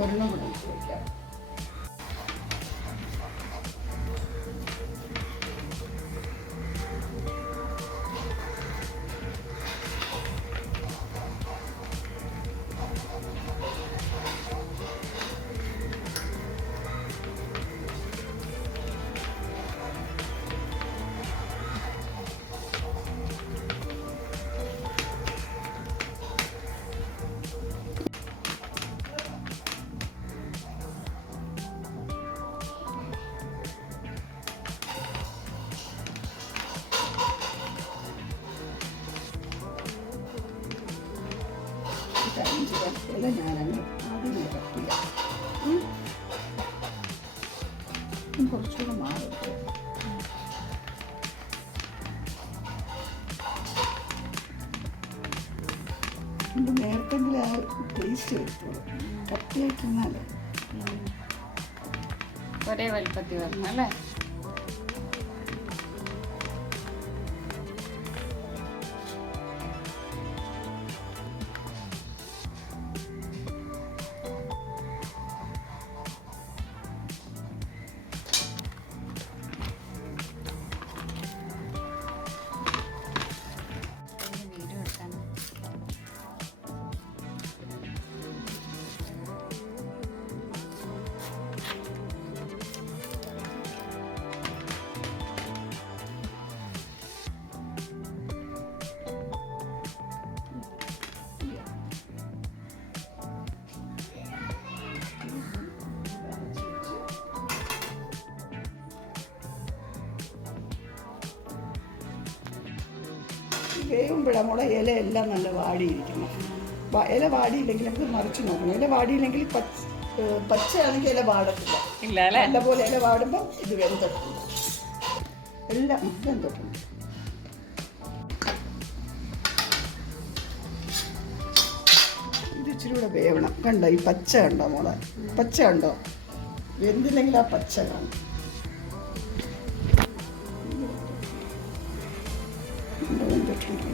ഒരെണ്ണം കൂടെ വയ്ക്കാം. ഇല ഞാനങ്ങ് ആദ്യമേ കട്ട് ചെയ്യാം. കുറച്ചുകൂടെ മാറിട്ട് നേരത്തെങ്കിലും ആ ടേസ്റ്റ് വരുത്തുള്ളൂ. കട്ടിയായിട്ടിരുന്നാലേ ഒരേ വലുപ്പത്തിൽ വരണം അല്ലേ? വേവുമ്പോഴാണ് നമ്മുടെ ഇലയെല്ലാം നല്ല വാടിയിരിക്കുന്നത്. ഇല വാടിയില്ലെങ്കിൽ നമുക്ക് മറിച്ച് നോക്കണം. ഇല വാടിയില്ലെങ്കിൽ പച്ചയാണെങ്കിൽ ഇല വാടത്തില്ല. നല്ലപോലെ ഇല വാടുമ്പോൾ ഇത് വെന്തിട്ടുണ്ട്. എല്ലാം വെന്തിട്ടുണ്ട്. ഇത് ഇച്ചിരി കൂടെ വേവണം. കണ്ടോ ഈ പച്ച കണ്ടോ മോളെ? പച്ച കണ്ടോ? വെന്തില്ലെങ്കിൽ ആ പച്ച കാണും. വെന്തിട്ടുണ്ട്.